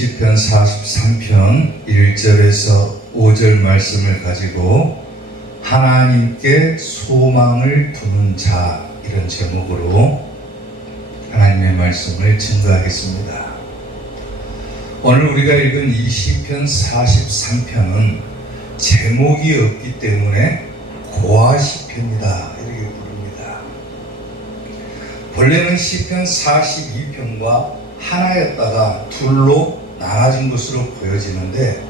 시편 43편 1절에서 5절 말씀을 가지고 하나님께 소망을 두는 자, 이런 제목으로 하나님의 말씀을 증거하겠습니다. 오늘 우리가 읽은 이 시편 43편은 제목이 없기 때문에 고아시편이다 이렇게 부릅니다. 본래는 시편 42편과 하나였다가 둘로 나눠진 것으로 보여지는데,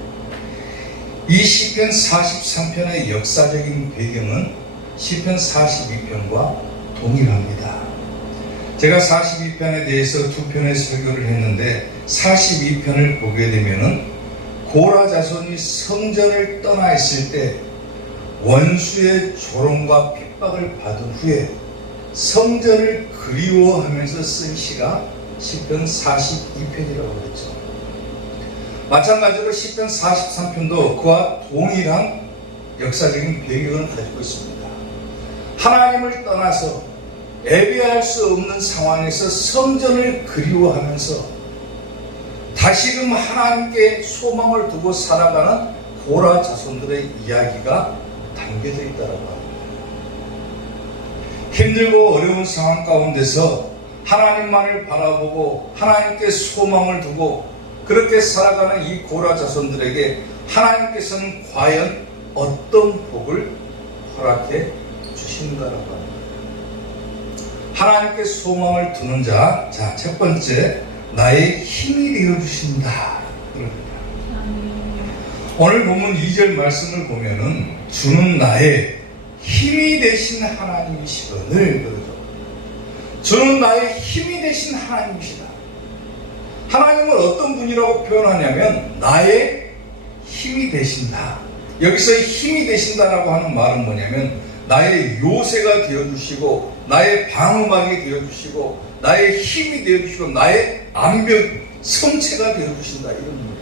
이 시편 43편의 역사적인 배경은 시편 42편과 동일합니다. 제가 42편에 대해서 두 편의 설교를 했는데, 42편을 보게 되면은 고라 자손이 성전을 떠나 있을 때 원수의 조롱과 핍박을 받은 후에 성전을 그리워하면서 쓴 시가 시편 42편이라고 그랬죠. 마찬가지로 시편 43편도 그와 동일한 역사적인 배경을 가지고 있습니다. 하나님을 떠나서 예배할 수 없는 상황에서 성전을 그리워하면서 다시금 하나님께 소망을 두고 살아가는 고라 자손들의 이야기가 담겨져 있다고 합니다. 힘들고 어려운 상황 가운데서 하나님만을 바라보고 하나님께 소망을 두고 그렇게 살아가는 이 고라 자손들에게 하나님께서는 과연 어떤 복을 허락해 주신다라고 합니다. 하나님께 소망을 두는 자, 첫 번째, 나의 힘이 되어 주신다. 오늘 본문 2절 말씀을 보면은 주는 나의 힘이 되신 하나님이시거늘 그러죠. 주는 나의 힘이 되신 하나님이시다. 하나님은 어떤 분이라고 표현하냐면 나의 힘이 되신다. 여기서 힘이 되신다라고 하는 말은 뭐냐면 나의 요새가 되어주시고 나의 방어막이 되어주시고 나의 힘이 되어주시고 나의 암벽 성체가 되어주신다, 이런 말이에요.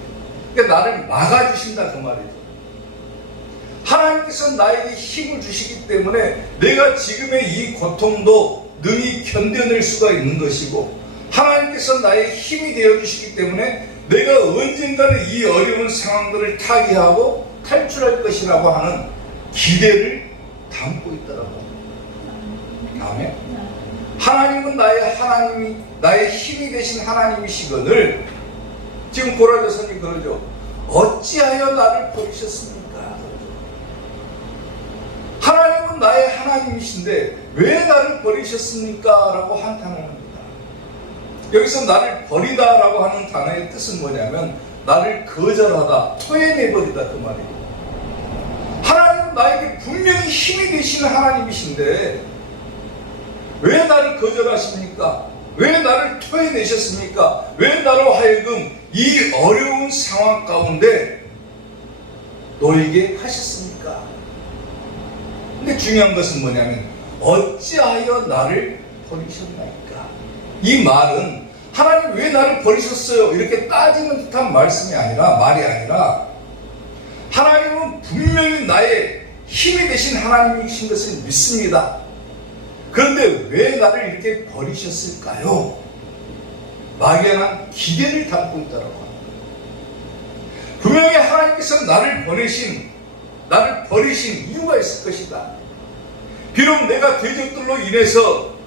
그러니까 나를 막아주신다, 그 말이죠. 하나님께서 나에게 힘을 주시기 때문에 내가 지금의 이 고통도 능히 견뎌낼 수가 있는 것이고, 하나님께서 나의 힘이 되어주시기 때문에 내가 언젠가는 이 어려운 상황들을 타개하고 탈출할 것이라고 하는 기대를 담고 있더라고요. 아멘. 하나님은 나의 힘이 되신 하나님이시거늘, 지금 고라 자손이 그러죠. 어찌하여 나를 버리셨습니까? 하나님은 나의 하나님이신데 왜 나를 버리셨습니까? 라고 한탄을 합니다. 여기서 나를 버리다라고 하는 단어의 뜻은 뭐냐면 나를 거절하다, 토해내버리다, 그 말이에요. 하나님은 나에게 분명히 힘이 되시는 하나님이신데 왜 나를 거절하십니까? 왜 나를 토해내셨습니까? 왜 나로 하여금 이 어려운 상황 가운데 놓이게 하셨습니까? 근데 중요한 것은 뭐냐면 어찌하여 나를 버리셨나이까? 이 말은 하나님 왜 나를 버리셨어요? 이렇게 따지는 듯한 말씀이 아니라, 말이 아니라, 하나님은 분명히 나의 힘이 되신 하나님이신 것을 믿습니다. 그런데 왜 나를 이렇게 버리셨을까요? 막연한 기대를 담고 있다고 합니다. 분명히 하나님께서 나를 버리신 이유가 있을 것이다. 비록 내가 대적들로 인해서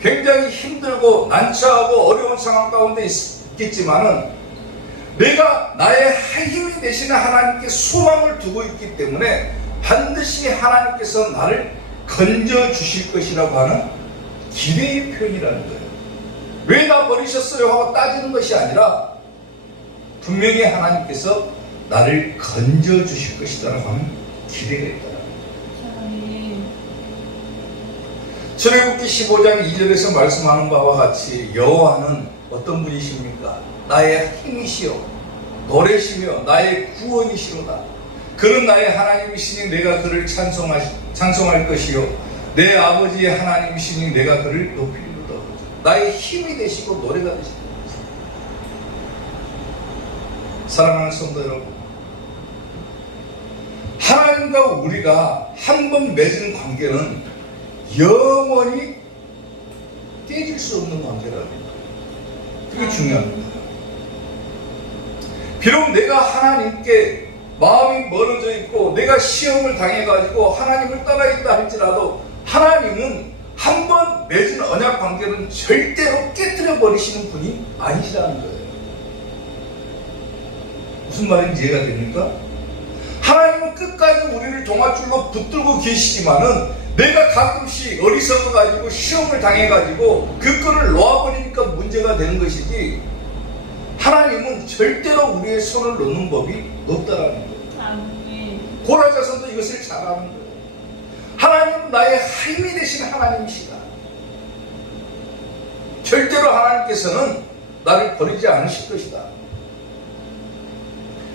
굉장히 힘들고 난처하고 어려운 상황 가운데 있겠지만은 내가 나의 힘이 되시는 하나님께 소망을 두고 있기 때문에 반드시 하나님께서 나를 건져 주실 것이라고 하는 기대의 표현이라는 거예요. 왜 나 버리셨어요? 하고 따지는 것이 아니라 분명히 하나님께서 나를 건져 주실 것이다라고 하는 기대가 있다. 출애굽기 15장 2절에서 말씀하는 바와 같이 여호와는 어떤 분이십니까? 나의 힘이시요 노래시며 나의 구원이시로다. 그는 나의 하나님이시니 내가 그를 찬송할 것이요 내 아버지의 하나님이시니 내가 그를 높이리로다. 나의 힘이 되시고 노래가 되시고. 사랑하는 성도 여러분, 하나님과 우리가 한 번 맺은 관계는 영원히 깨질 수 없는 관계라는 거예요. 그게 중요합니다. 비록 내가 하나님께 마음이 멀어져 있고 내가 시험을 당해가지고 하나님을 떠나 있다 할지라도 하나님은 한 번 맺은 언약 관계는 절대로 깨뜨려 버리시는 분이 아니시라는 거예요. 무슨 말인지 이해가 됩니까? 하나님은 끝까지 우리를 동아줄로 붙들고 계시지만은 내가 가끔씩 어리석어가지고 시험을 당해가지고 그 끈을 놓아버리니까 문제가 되는 것이지, 하나님은 절대로 우리의 손을 놓는 법이 없다라는 거예요. 고라자손도 이것을 잘 아는 거예요. 하나님은 나의 힘이 되신 하나님이시다. 절대로 하나님께서는 나를 버리지 않으실 것이다.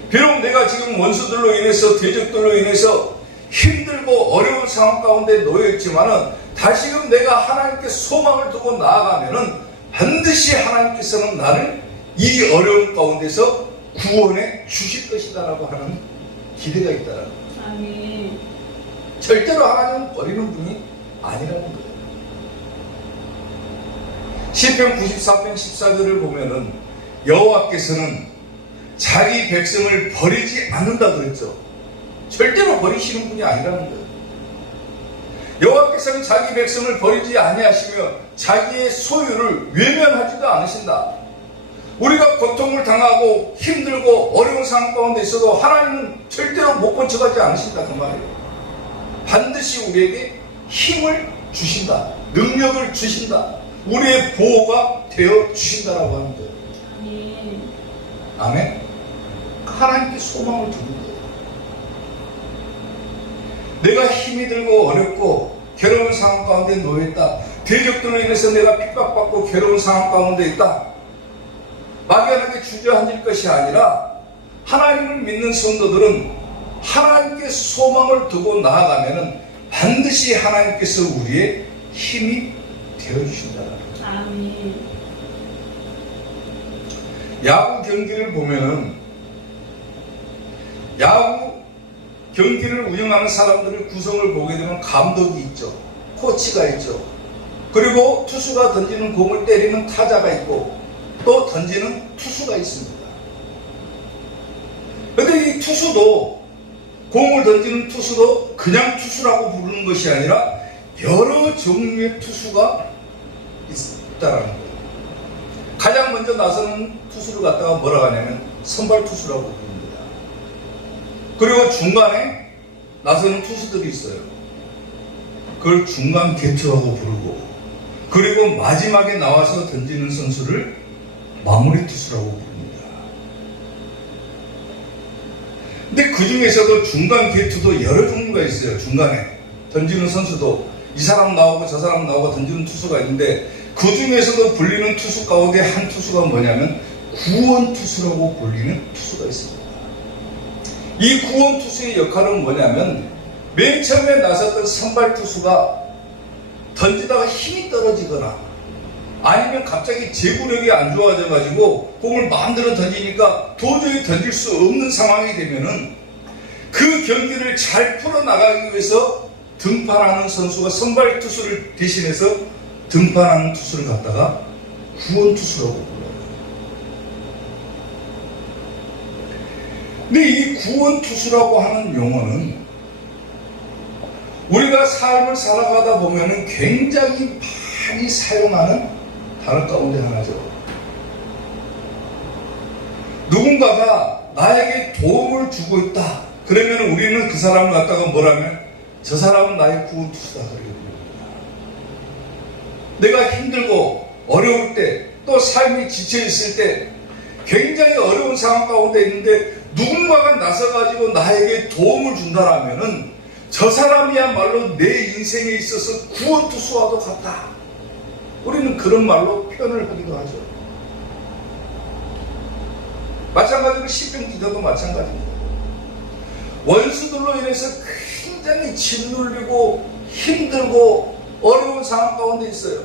비록 내가 지금 원수들로 인해서, 대적들로 인해서 힘들고 어려운 상황 가운데 놓여있지만은 다시금 내가 하나님께 소망을 두고 나아가면은 반드시 하나님께서는 나를 이 어려운 가운데서 구원해 주실 것이다라고 하는 기대가 있다라는 거예요. 아멘. 절대로 하나님은 버리는 분이 아니라는 거예요. 시편 94편 14절을 보면은 여호와께서는 자기 백성을 버리지 않는다 그랬죠. 절대로 버리시는 분이 아니라는 거예요. 여호와께서는 자기 백성을 버리지 아니하시며 자기의 소유를 외면하지도 않으신다. 우리가 고통을 당하고 힘들고 어려운 상황 가운데 있어도 하나님은 절대로 못 번쩍하지 않으신다 그 말이에요. 반드시 우리에게 힘을 주신다. 능력을 주신다. 우리의 보호가 되어 주신다라고 하는 거예요. 아멘. 하나님께 소망을 두는 거예요. 내가 힘이 들고 어렵고 괴로운 상황 가운데 놓여있다. 대적들로 인해서 내가 핍박받고 괴로운 상황 가운데 있다. 막연하게 주저앉을 것이 아니라 하나님을 믿는 성도들은 하나님께 소망을 두고 나아가면은 반드시 하나님께서 우리의 힘이 되어주신다. 아멘. 야구 경기를 보면은 야구 경기를 운영하는 사람들의 구성을 보게 되면 감독이 있죠. 코치가 있죠. 그리고 투수가 던지는 공을 때리는 타자가 있고 또 던지는 투수가 있습니다. 그런데 이 투수도, 공을 던지는 투수도 그냥 투수라고 부르는 것이 아니라 여러 종류의 투수가 있다라는 거예요. 가장 먼저 나서는 투수를 갖다가 뭐라고 하냐면 선발 투수라고 부릅니다. 그리고 중간에 나서는 투수들이 있어요. 그걸 중간 개투라고 부르고, 그리고 마지막에 나와서 던지는 선수를 마무리 투수라고 부릅니다. 근데 그 중에서도 중간 개투도 여러 종류가 있어요. 중간에 던지는 선수도 이 사람 나오고 저 사람 나오고 던지는 투수가 있는데, 그 중에서도 불리는 투수 가운데 한 투수가 뭐냐면 구원 투수라고 불리는 투수가 있습니다. 이 구원 투수의 역할은 뭐냐면, 맨 처음에 나섰던 선발 투수가 던지다가 힘이 떨어지거나 아니면 갑자기 제구력이 안 좋아져 가지고 공을 마음대로 던지니까 도저히 던질 수 없는 상황이 되면은 그 경기를 잘 풀어나가기 위해서 등판하는 선수가 선발 투수를 대신해서 등판하는 투수를 갖다가 구원 투수라고 불러요. 근데 이 구원 투수라고 하는 용어는 우리가 삶을 살아가다 보면은 굉장히 많이 사용하는 단어 가운데 하나죠. 누군가가 나에게 도움을 주고 있다. 그러면 우리는 그 사람을 갖다가 뭐라면 저 사람은 나의 구원 투수다 그렇게 부릅니다. 내가 힘들고 어려울 때, 또 삶이 지쳐 있을 때, 굉장히 어려운 상황 가운데 있는데 누군가가 나서가지고 나에게 도움을 준다라면은 저 사람이야말로 내 인생에 있어서 구원 투수와도 같다. 우리는 그런 말로 표현을 하기도 하죠. 마찬가지로 시편 기도도 마찬가지입니다. 원수들로 인해서 굉장히 짓눌리고 힘들고 어려운 상황 가운데 있어요.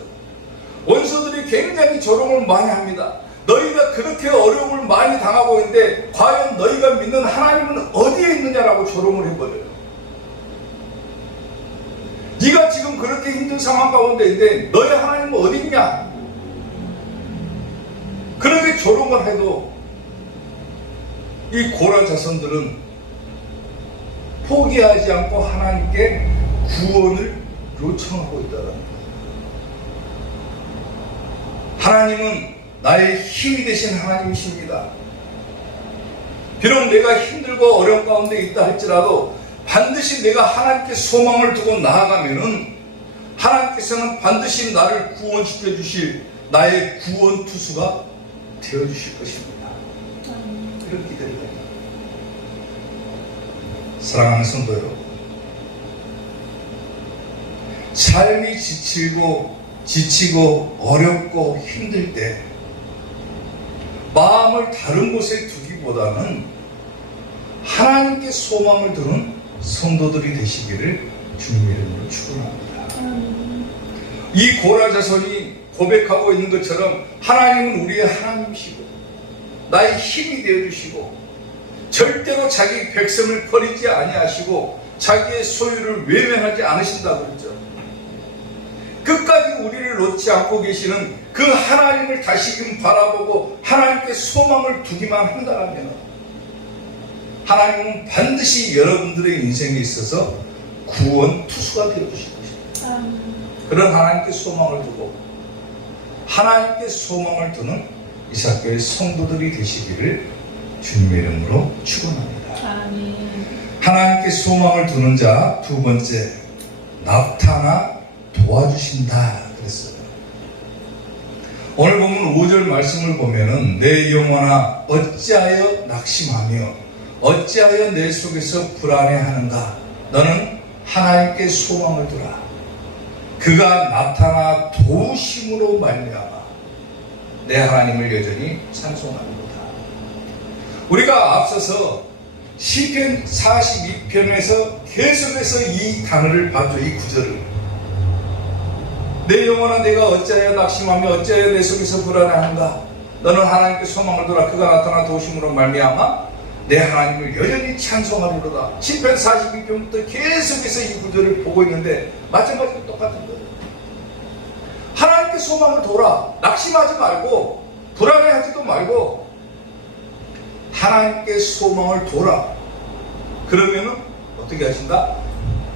원수들이 굉장히 조롱을 많이 합니다. 너희가 그렇게 어려움을 많이 당하고 있는데 과연 너희가 믿는 하나님은 어디에 있느냐라고 조롱을 해버려요. 네가 지금 그렇게 힘든 상황 가운데 있는데 너희 하나님은 어디 있냐? 그렇게 조롱을 해도 이 고라 자손들은 포기하지 않고 하나님께 구원을 요청하고 있다는 거예요. 하나님은 나의 힘이 되신 하나님이십니다. 비록 내가 힘들고 어려운 가운데 있다 할지라도 반드시 내가 하나님께 소망을 두고 나아가면은 하나님께서는 반드시 나를 구원시켜 주실 나의 구원 투수가 되어 주실 것입니다. 이런 기대를 합니다. 사랑하는 성도 여러분, 삶이 지치고 어렵고 힘들 때 마음을 다른 곳에 두기보다는 하나님께 소망을 두는 성도들이 되시기를 주님의 이름으로 축원합니다. 이 고라 자손이 고백하고 있는 것처럼 하나님은 우리의 하나님이시고 나의 힘이 되어주시고 절대로 자기 백성을 버리지 아니하시고 자기의 소유를 외면하지 않으신다고 그랬죠. 끝까지 우리를 놓지 않고 계시는 그 하나님을 다시금 바라보고 하나님께 소망을 두기만 한다면 하나님은 반드시 여러분들의 인생에 있어서 구원 투수가 되어주실 것입니다. 그런 하나님께 소망을 두고 하나님께 소망을 두는 이삭교회 성도들이 되시기를 주님의 이름으로 축원합니다. 하나님께 소망을 두는 자 두 번째, 나타나 도와주신다 그랬어요. 오늘 보면 5절 말씀을 보면은 내 영혼아 어찌하여 낙심하며 어찌하여 내 속에서 불안해하는가. 너는 하나님께 소망을 두라. 그가 나타나 도우심으로 말미암아 내 하나님을 여전히 찬송합니다. 우리가 앞서서 시편 42편에서 계속해서 이 단어를 봤죠. 이 구절을. 내 영혼아 내가 어찌하여 낙심하며 어찌하여 내 속에서 불안해하는가. 너는 하나님께 소망을 두라. 그가 나타나 도우심으로 말미암아 내 하나님을 여전히 찬송하리로다. 시편 42편부터 계속해서 이 구절을 보고 있는데 마찬가지로 똑같은 거예요. 하나님께 소망을 둬라. 낙심하지 말고 불안해하지도 말고 하나님께 소망을 둬라. 그러면은 어떻게 하신다?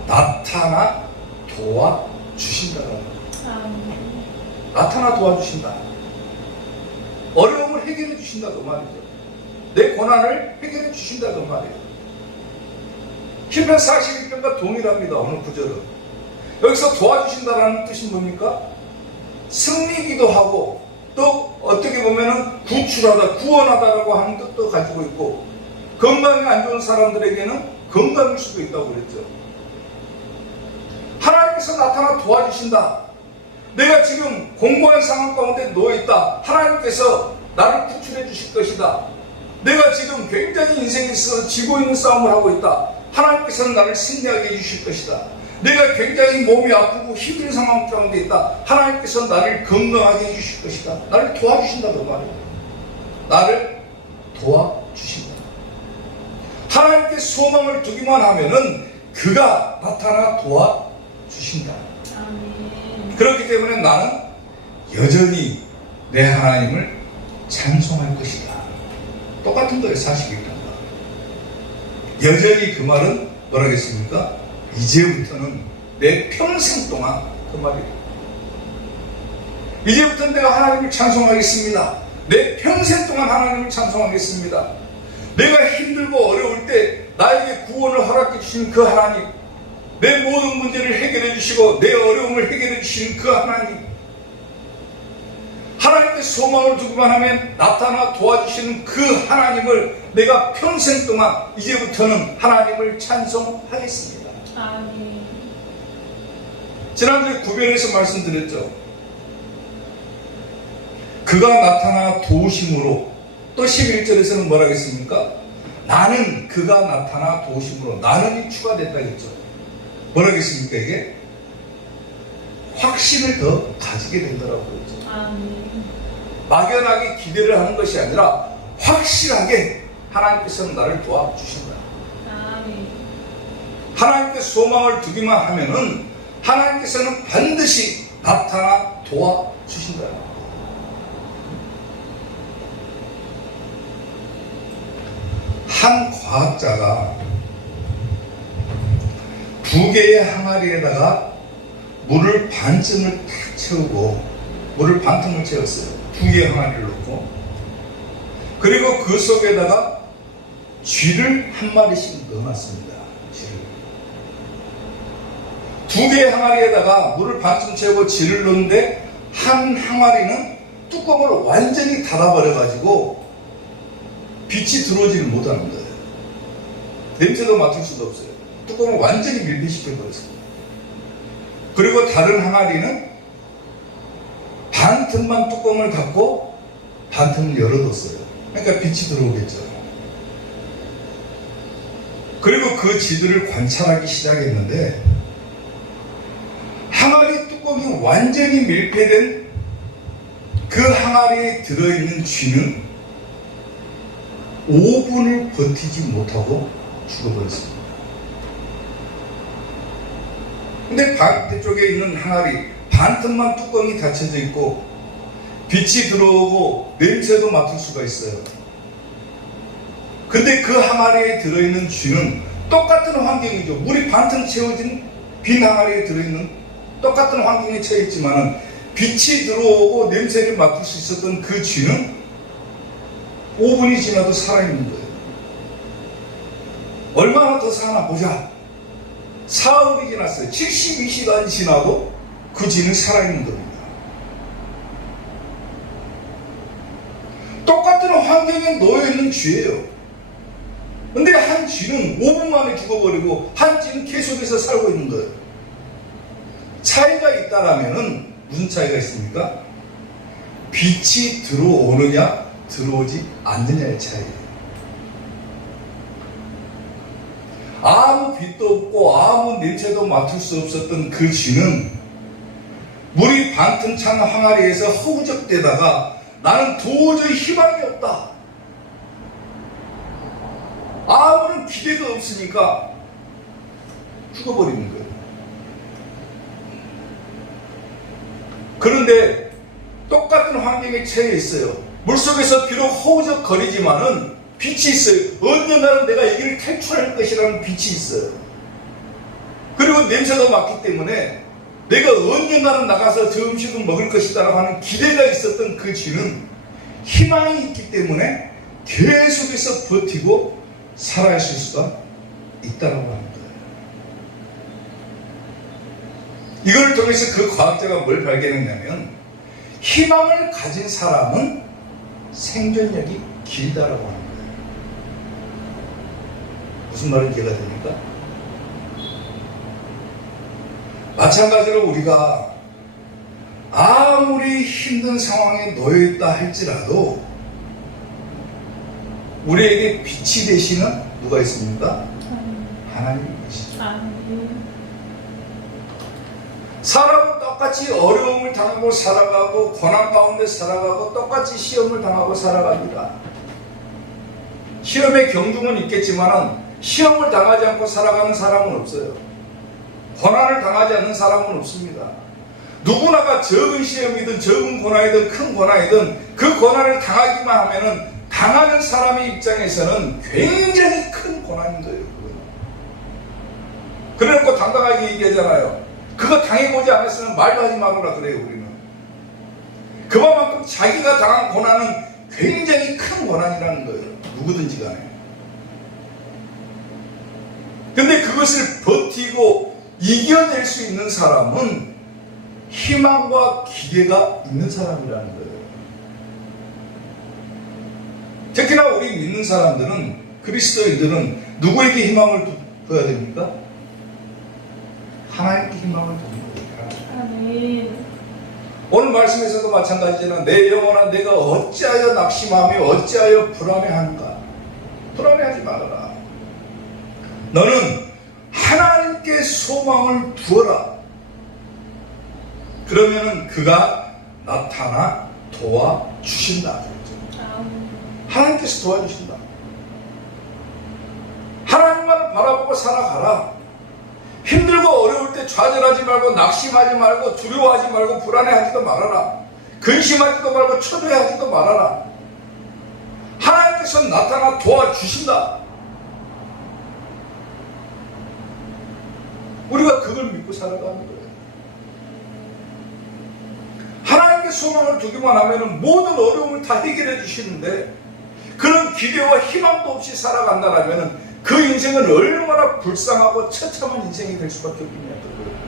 나타나 도와주신다는 거예요. 나타나 도와주신다. 어려움을 해결해 주신다 그 말이죠. 내 고난을 해결해 주신다 그 말이에요. 시편 41편과 동일합니다. 오늘 구절은. 여기서 도와주신다라는 뜻이 뭡니까? 승리기도 하고 또 어떻게 보면은 구출하다, 구원하다라고 하는 뜻도 가지고 있고 건강이 안 좋은 사람들에게는 건강일 수도 있다고 그랬죠. 하나님께서 나타나 도와주신다. 내가 지금 공고한 상황 가운데 놓여있다. 하나님께서 나를 구출해 주실 것이다. 내가 지금 굉장히 인생에 있어서 지고 있는 싸움을 하고 있다. 하나님께서는 나를 승리하게 해주실 것이다. 내가 굉장히 몸이 아프고 힘든 상황 가운데 있다. 하나님께서 나를 건강하게 해주실 것이다. 나를 도와주신다 그 말이에요. 나를 도와주신다. 하나님께 소망을 두기만 하면은 그가 나타나 도와주신다. 그렇기 때문에 나는 여전히 내 하나님을 찬송할 것이다. 똑같은 거예요. 42편과 여전히 그 말은 뭐라겠습니까? 이제부터는 내 평생 동안 그 말이에요. 이제부터는 내가 하나님을 찬송하겠습니다. 내 평생 동안 하나님을 찬송하겠습니다. 내가 힘들고 어려울 때 나에게 구원을 허락해 주신 그 하나님, 내 모든 문제를 해결해 주시고 내 어려움을 해결해 주시는 그 하나님, 하나님께 소망을 두기만 하면 나타나 도와주시는 그 하나님을 내가 평생 동안 이제부터는 하나님을 찬송하겠습니다. 아멘. 지난주에 구별해서 말씀드렸죠. 그가 나타나 도우심으로. 또 11절에서는 뭐라 하겠습니까? 나는 그가 나타나 도우심으로. 나는이 추가됐다 했죠. 뭐라 하겠습니까 이게? 확신을 더 가지게 된다라고 그랬죠. 아멘. 막연하게 기대를 하는 것이 아니라 확실하게 하나님께서는 나를 도와주신다. 아멘. 하나님께 소망을 두기만 하면은 하나님께서는 반드시 나타나 도와주신다. 한 과학자가 두 개의 항아리에다가 물을 반쯤을 탁 채우고 물을 반통을 채웠어요. 두 개의 항아리를 넣고 그리고 그 속에다가 쥐를 한 마리씩 넣어놨습니다. 쥐를. 두 개의 항아리에다가 물을 반쯤 채우고 쥐를 넣는데 한 항아리는 뚜껑을 완전히 닫아버려가지고 빛이 들어오지를 못하는 거예요. 냄새도 맡을 수도 없어요. 뚜껑을 완전히 밀폐시켜버렸습니다. 그리고 다른 항아리는 반틈만 뚜껑을 닫고 반틈을 열어뒀어요. 그러니까 빛이 들어오겠죠. 그리고 그 쥐들을 관찰하기 시작했는데 항아리 뚜껑이 완전히 밀폐된 그 항아리에 들어있는 쥐는 5분을 버티지 못하고 죽어버렸습니다. 근데 반대쪽에 있는 항아리 반틈만 뚜껑이 닫혀져 있고 빛이 들어오고 냄새도 맡을 수가 있어요. 근데 그 항아리에 들어있는 쥐는 똑같은 환경이죠. 물이 반틈 채워진 빈 항아리에 들어있는 똑같은 환경에 처해 있지만은 빛이 들어오고 냄새를 맡을 수 있었던 그 쥐는 5분이 지나도 살아있는 거예요. 얼마나 더 사나 보자. 사흘이 지났어요. 72시간이 지나도 그 쥐는 살아있는 겁니다. 똑같은 환경에 놓여있는 쥐예요. 근데 한 쥐는 5분 만에 죽어버리고 한 쥐는 계속해서 살고 있는 거예요. 차이가 있다라면은 무슨 차이가 있습니까? 빛이 들어오느냐 들어오지 않느냐의 차이예요. 아무 빛도 없고 아무 냄새도 맡을 수 없었던 그 쥐는 물이 반틈 찬 항아리에서 허우적대다가 나는 도저히 희망이 없다. 아무런 기대가 없으니까 죽어버리는 거예요. 그런데 똑같은 환경에 처해 있어요. 물속에서 비록 허우적거리지만은 빛이 있어요. 언젠가는 내가 이 길을 탈출할 것이라는 빛이 있어요. 그리고 냄새도 맡기 때문에 내가 언젠가는 나가서 저 음식을 먹을 것이다라고 하는 기대가 있었던 그 쥐는 희망이 있기 때문에 계속해서 버티고 살아있을 수가 있다고 하는 거예요. 이걸 통해서 그 과학자가 뭘 발견했냐면 희망을 가진 사람은 생존력이 길다라고 하는 거예요. 무슨 말인지 이해가 됩니까? 마찬가지로 우리가 아무리 힘든 상황에 놓여있다 할지라도 우리에게 빛이 되시는 누가 있습니까? 하나님이 계시죠. 사람은 똑같이 어려움을 당하고 살아가고 고난 가운데 살아가고 똑같이 시험을 당하고 살아갑니다. 시험의 경중은 있겠지만 시험을 당하지 않고 살아가는 사람은 없어요. 고난을 당하지 않는 사람은 없습니다. 누구나가 적은 시험이든 적은 고난이든 큰 고난이든 그 고난을 당하기만 하면은 당하는 사람의 입장에서는 굉장히 큰 고난인 거예요. 그래놓고 당당하게 얘기하잖아요. 그거 당해보지 않았으면 말도 하지 말아라 그래요. 우리는 그만큼 자기가 당한 고난은 굉장히 큰 고난이라는 거예요. 누구든지 간에. 근데 그것을 버티고 이겨낼 수 있는 사람은 희망과 기대가 있는 사람이라는 거예요. 특히나 우리 믿는 사람들은, 그리스도인들은 누구에게 희망을 둬야 됩니까? 하나님께 희망을 둡니다. 오늘 말씀에서도 마찬가지지만 내 영혼아 내가 어찌하여 낙심하며 어찌하여 불안해하는가? 불안해하지 말아라. 너는 하나님께 소망을 두어라. 그러면은 그가 나타나 도와주신다. 하나님께서 도와주신다. 하나님만을 바라보고 살아가라. 힘들고 어려울 때 좌절하지 말고 낙심하지 말고 두려워하지 말고 불안해하지도 말아라. 근심하지도 말고 초조해하지도 말아라. 하나님께서 나타나 도와주신다. 그걸 믿고 살아가는 거예요. 하나님께 소망을 두기만 하면 모든 어려움을 다 해결해 주시는데 그런 기대와 희망도 없이 살아간다면 그 인생은 얼마나 불쌍하고 처참한 인생이 될 수밖에 없겠냐는 거예요.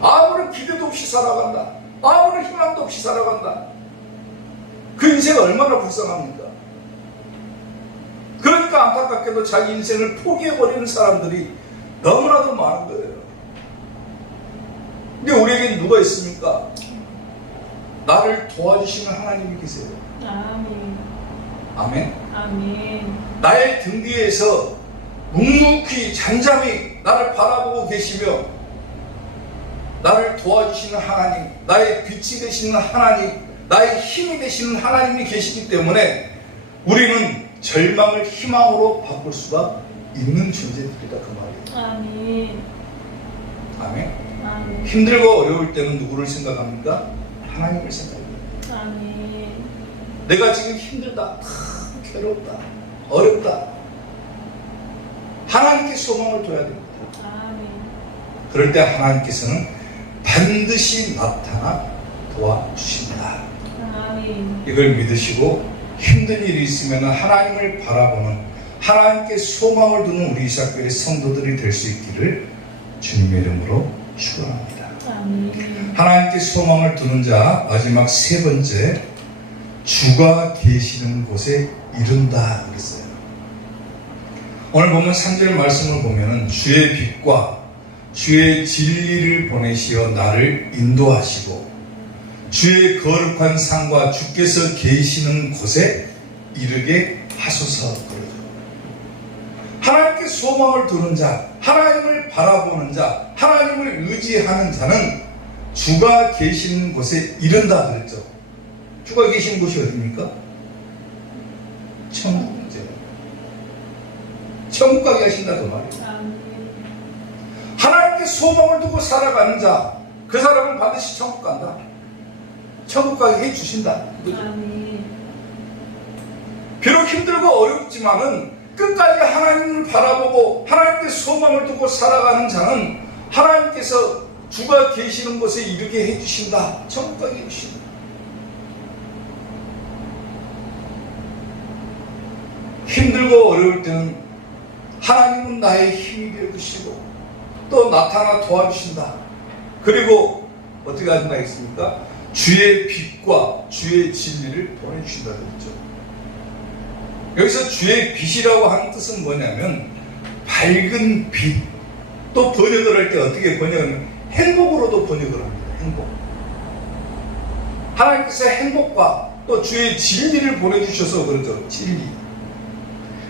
아무런 기대도 없이 살아간다. 아무런 희망도 없이 살아간다. 그 인생은 얼마나 불쌍합니까? 그러니까 안타깝게도 자기 인생을 포기해버리는 사람들이 너무나도 많은 거예요. 근데 우리에겐 누가 있습니까? 나를 도와주시는 하나님이 계세요. 아멘. 아멘. 아멘. 나의 등 뒤에서 묵묵히 잠잠히 나를 바라보고 계시며 나를 도와주시는 하나님, 나의 빛이 되시는 하나님, 나의 힘이 되시는 하나님이 계시기 때문에 우리는 절망을 희망으로 바꿀 수가 있는 존재들이다 그 말이에요. 아멘. 아멘. 아멘. 힘들고 어려울 때는 누구를 생각합니까? 하나님을 생각합니다. 아멘. 내가 지금 힘들다, 괴롭다, 어렵다. 하나님께 소망을 둬야 됩니다. 아멘. 그럴 때 하나님께서는 반드시 나타나 도와주신다. 아멘. 이걸 믿으시고 힘든 일이 있으면 하나님을 바라보는 하나님께 소망을 두는 우리 이사교회 성도들이 될 수 있기를 주님의 이름으로 축원합니다. 아멘. 하나님께 소망을 두는 자 마지막 세 번째, 주가 계시는 곳에 이른다 그랬어요. 오늘 보면 3절 말씀을 보면은 주의 빛과 주의 진리를 보내시어 나를 인도하시고 주의 거룩한 상과 주께서 계시는 곳에 이르게 하소서 그러죠. 하나님께 소망을 두는 자, 하나님을 바라보는 자, 하나님을 의지하는 자는 주가 계시는 곳에 이른다 그랬죠. 주가 계시는 곳이 어디입니까? 천국이죠. 천국 가게 하신다 그 말이에요. 아멘. 하나님께 소망을 두고 살아가는 자, 그 사람은 반드시 천국 간다. 천국 가게 해주신다. 아멘. 비록 힘들고 어렵지만은 끝까지 하나님을 바라보고 하나님께 소망을 두고 살아가는 자는 하나님께서 주가 계시는 곳에 이르게 해주신다. 천국 가게 해주신다. 힘들고 어려울 때는 하나님은 나의 힘이 되어주시고 또 나타나 도와주신다. 그리고 어떻게 하신다 했습니까? 주의 빛과 주의 진리를 보내주신다 그랬죠. 여기서 주의 빛이라고 하는 뜻은 뭐냐면 밝은 빛. 또 번역을 할 때 어떻게 번역하면 행복으로도 번역을 합니다. 행복. 하나님께서 행복과 또 주의 진리를 보내주셔서 그러죠. 진리.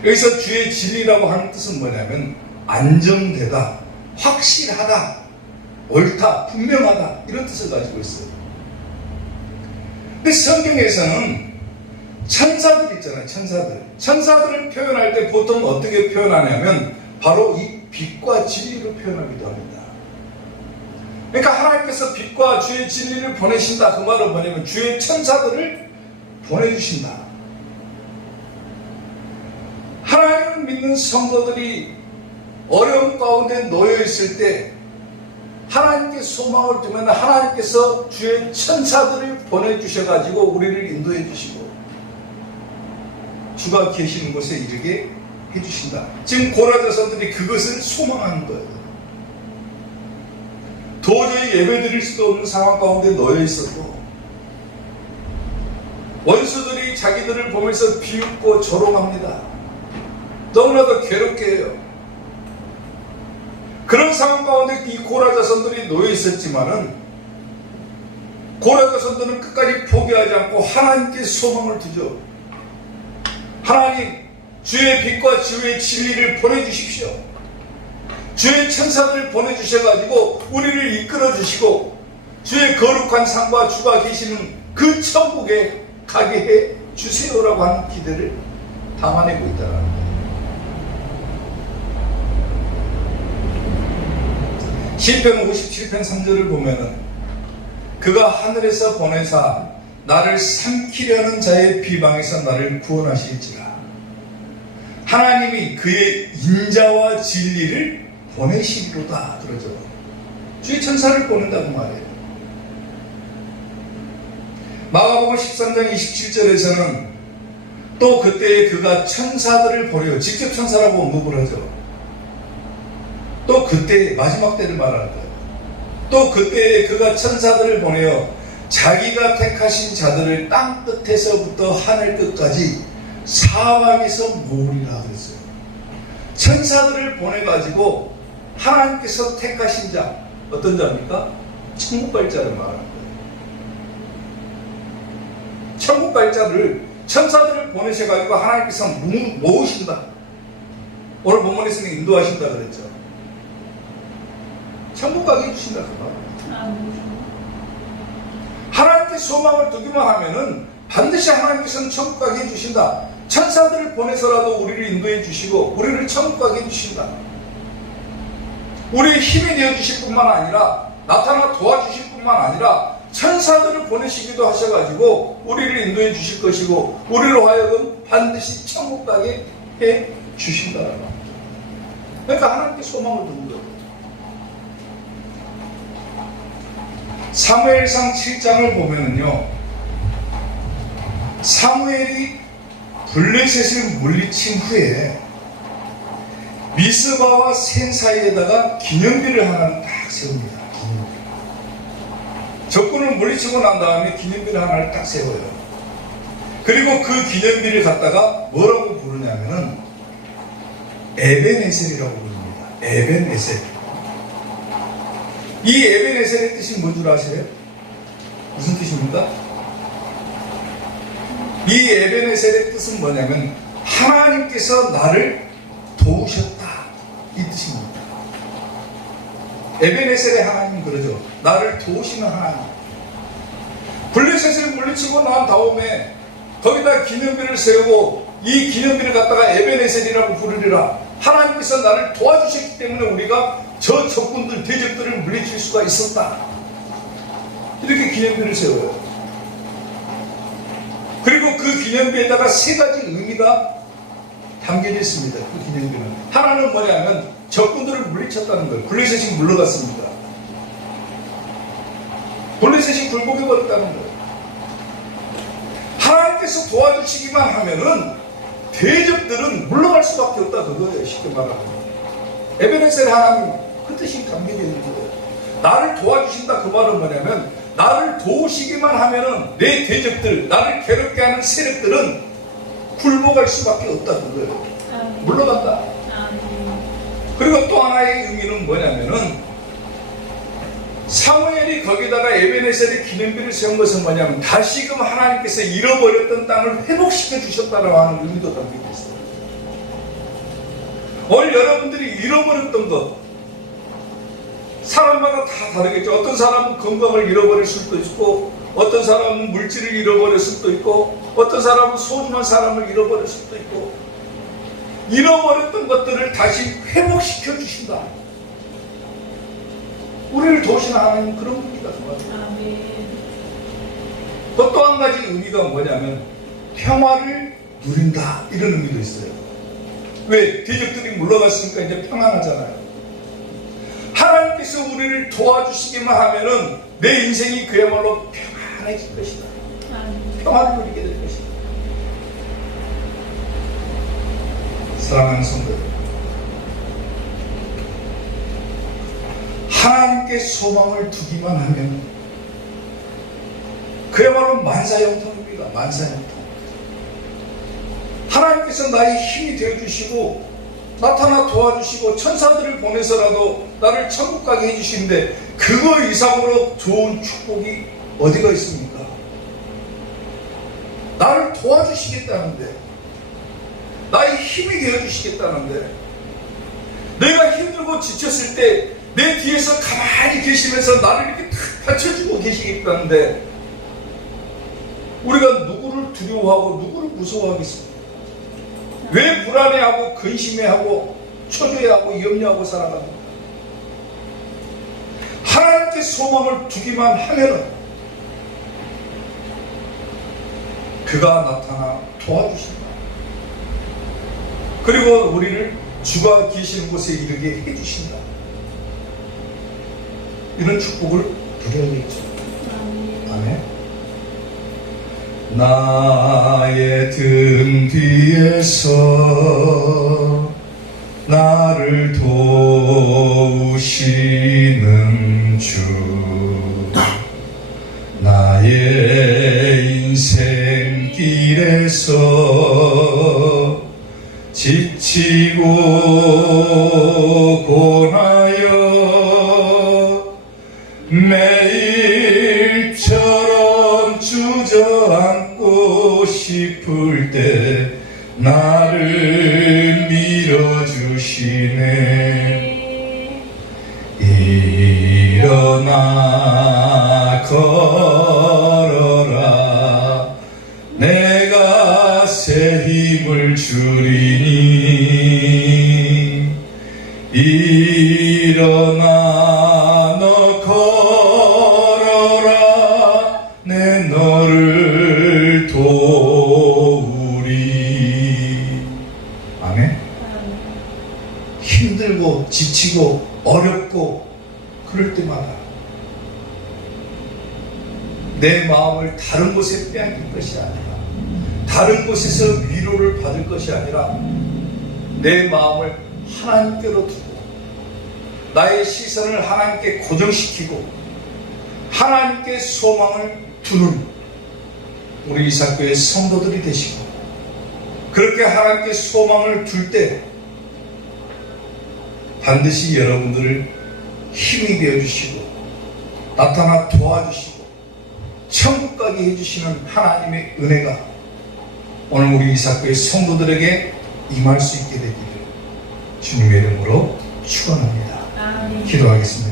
여기서 주의 진리라고 하는 뜻은 뭐냐면 안정되다, 확실하다, 옳다, 분명하다 이런 뜻을 가지고 있어요. 근데 성경에서는 천사들 있잖아요. 천사들을 표현할 때 보통 어떻게 표현하냐면 바로 이 빛과 진리로 표현하기도 합니다. 그러니까 하나님께서 빛과 주의 진리를 보내신다. 그 말은 뭐냐면 주의 천사들을 보내주신다. 하나님을 믿는 성도들이 어려움 가운데 놓여 있을 때 하나님께 소망을 두면 하나님께서 주의 천사들을 보내주셔가지고 우리를 인도해 주시고 주가 계시는 곳에 이르게 해주신다. 지금 고라자서들이 그것을 소망하는 거예요. 도저히 예배드릴 수도 없는 상황 가운데 놓여 있어도 원수들이 자기들을 보면서 비웃고 조롱합니다. 너무나도 괴롭게 해요. 그런 상황 가운데 이 고라자손들이 놓여 있었지만은 고라자손들은 끝까지 포기하지 않고 하나님께 소망을 두죠. 하나님, 주의 빛과 주의 진리를 보내주십시오. 주의 천사들을 보내주셔가지고 우리를 이끌어주시고 주의 거룩한 상과 주가 계시는 그 천국에 가게 해 주세요라고 하는 기대를 담아내고 있다는 거예요. 시편 57편 3절을 보면은 그가 하늘에서 보내사 나를 삼키려는 자의 비방에서 나를 구원하실지라. 하나님이 그의 인자와 진리를 보내시리로다 그러죠. 주의 천사를 보낸다고 말이에요. 마가복음 13장 27절에서는 또 그때에 그가 천사들을 보내어, 직접 천사라고 언급을 하죠. 또 그때 마지막 때를 말하는 거예요. 또 그때에 그가 천사들을 보내어 자기가 택하신 자들을 땅 끝에서부터 하늘 끝까지 사방에서 모으리라 그랬어요. 천사들을 보내가지고 하나님께서 택하신 자, 어떤 자입니까? 천국 갈 자를 말하는 거예요. 천국 갈 자를, 천사들을 보내셔가지고 하나님께서 모으신다. 오늘 본문에서는 인도하신다 그랬죠. 천국 가게 해주신다 그 말. 하나님께 소망을 두기만 하면은 반드시 하나님께서는 천국 가게 해주신다. 천사들을 보내서라도 우리를 인도해 주시고 우리를 천국 가게 해주신다. 우리의 힘이 되어주실 뿐만 아니라 나타나 도와주실 뿐만 아니라 천사들을 보내시기도 하셔가지고 우리를 인도해 주실 것이고 우리로 하여금 반드시 천국 가게 해 주신다는 말. 그러니까 하나님께 소망을 두는 거예요. 사무엘상 7장을 보면은요, 사무엘이 블레셋을 물리친 후에 미스바와 센 사이에다가 기념비를 하나를 딱 세웁니다. 기념비. 적군을 물리치고 난 다음에 기념비를 하나를 딱 세워요. 그리고 그 기념비를 갖다가 뭐라고 부르냐면은 에벤에셀이라고 부릅니다. 에벤에셀. 이 에벤에셀의 뜻이 뭔 줄 아세요? 무슨 뜻입니까? 이 에벤에셀의 뜻은 뭐냐면 하나님께서 나를 도우셨다, 이 뜻입니다. 에벤에셀의 하나님은 그러죠. 나를 도우시는 하나님. 블레셋을 물리치고 난 다음에 거기다 기념비를 세우고 이 기념비를 갖다가 에벤에셀이라고 부르리라. 하나님께서 나를 도와주셨기 때문에 우리가 저 적군들, 대적들을 물리칠 수가 있었다. 이렇게 기념비를 세워요. 그리고 그 기념비에다가 세 가지 의미가 담겨져 있습니다. 그 기념비는. 하나는 뭐냐면 적군들을 물리쳤다는 거예요. 블레셋이 물러갔습니다. 블레셋이 굴복해버렸다는 거예요. 하나님께서 도와주시기만 하면은 대적들은 물러갈 수밖에 없다 그거예요. 쉽게 말하면. 에베네셀 하나님 그 뜻이 담겨져 있는 거예요. 나를 도와주신다 그 말은 뭐냐면 나를 도우시기만 하면은 내 대적들, 나를 괴롭게 하는 세력들은 굴복할 수밖에 없다 그거예요. 물러간다. 그리고 또 하나의 의미는 뭐냐면은 사무엘이 거기다가 에베네셀의 기념비를 세운 것은 뭐냐면 다시금 하나님께서 잃어버렸던 땅을 회복시켜 주셨다라고 하는 의미도 담기고 있어요. 오늘 여러분들이 잃어버렸던 것, 사람마다 다 다르겠죠. 어떤 사람은 건강을 잃어버릴 수도 있고, 어떤 사람은 물질을 잃어버릴 수도 있고, 어떤 사람은 소중한 사람을 잃어버릴 수도 있고, 잃어버렸던 것들을 다시 회복시켜 주신다. 우리를 도우시는 하나님 그런 분이다. 또 한 가지 의미가 뭐냐면 평화를 누린다 이런 의미도 있어요. 왜? 대적들이 물러갔으니까 이제 평안하잖아요. 하나님께서 우리를 도와주시기만 하면은 내 인생이 그야말로 평안해질 것이다. 평화를 누리게 될 것이다. 사랑하는 성도 여러분, 하나님께 소망을 두기만 하면 그야말로 만사형통입니다. 만사형통. 하나님께서 나의 힘이 되어주시고 나타나 도와주시고 천사들을 보내서라도 나를 천국 가게 해주시는데 그거 이상으로 좋은 축복이 어디가 있습니까? 나를 도와주시겠다는데, 나의 힘이 되어주시겠다는데, 내가 힘들고 지쳤을 때 내 뒤에서 가만히 계시면서 나를 이렇게 탁 받쳐주고 계시겠다는데 우리가 누구를 두려워하고 누구를 무서워하겠습니까? 왜 불안해하고 근심해하고 초조해하고 염려하고 살아갑니까? 하나님께 소망을 두기만 하면은 그가 나타나 도와주신다. 그리고 우리를 주가 계시는 곳에 이르게 해주신다. 이런 축복을 누려야겠죠. 아멘. 나의 등 뒤에서 나를 도우시는 주, 나의 인생 길에서 지치고 고나여 매일처럼 주저앉고 싶을 때 나를 밀어주시네. 일어나 걸어라, 내가 새 힘을 주리니. 일어나 너 걸어라, 내 너를 도우리. 아멘. 힘들고 지치고 어렵고 그럴 때마다 내 마음을 다른 곳에 빼앗길 것이 아니라, 다른 곳에서 위로를 받을 것이 아니라 내 마음을 하나님께로 두고 나의 시선을 하나님께 고정시키고 하나님께 소망을 두는 우리 이사교의 성도들이 되시고, 그렇게 하나님께 소망을 둘 때 반드시 여러분들을 힘이 되어주시고 나타나 도와주시고 천국 가게 해주시는 하나님의 은혜가 오늘 우리 이사교의 성도들에게 임할 수 있게 되기를 주님의 이름으로 축원합니다. 아멘. 기도하겠습니다.